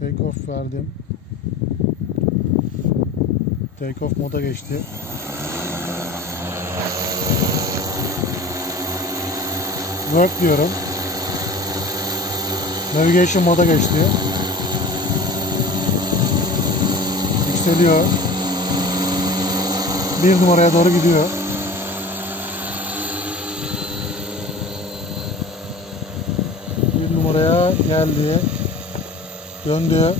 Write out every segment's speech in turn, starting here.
Take off verdim. Take off moda geçti. Work diyorum. Navigation moda geçti. Yükseliyor. 1 numaraya doğru gidiyor. Bir numaraya geldi. Döndü.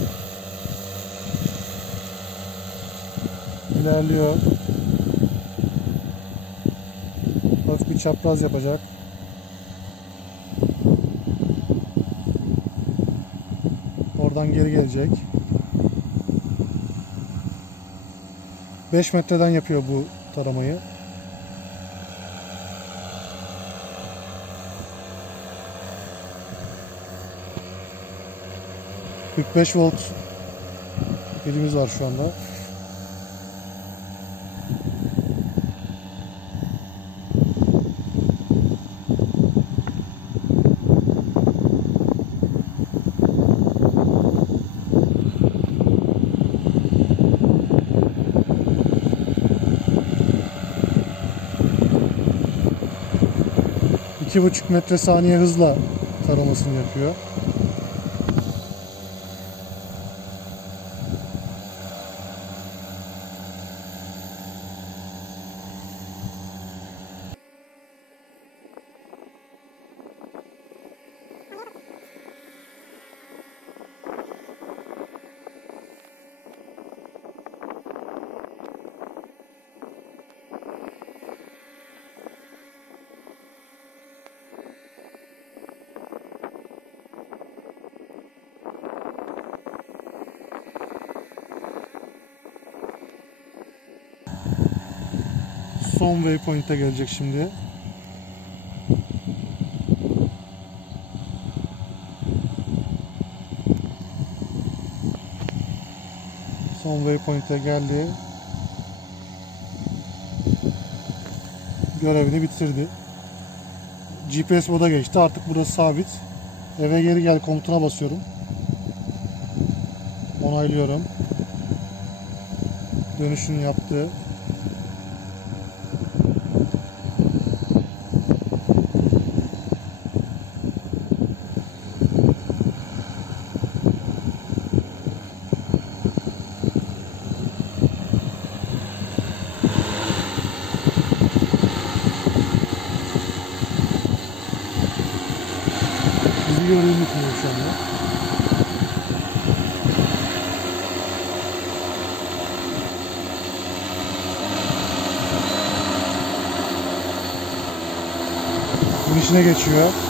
İlerliyor. Hafif bir çapraz yapacak. Oradan geri gelecek. 5 metreden yapıyor bu taramayı. ...45 volt pilimiz var şu anda. ...2,5 metre saniye hızla taramasını yapıyor. Son waypoint'e gelecek şimdi. Son waypoint'e geldi. Görevini bitirdi. GPS moda geçti. Artık burası sabit. Eve geri gel komutuna basıyorum. Onaylıyorum. Dönüşünü yaptı. Bizi görüyor musunuz şu anda? Bunun içine geçiyor.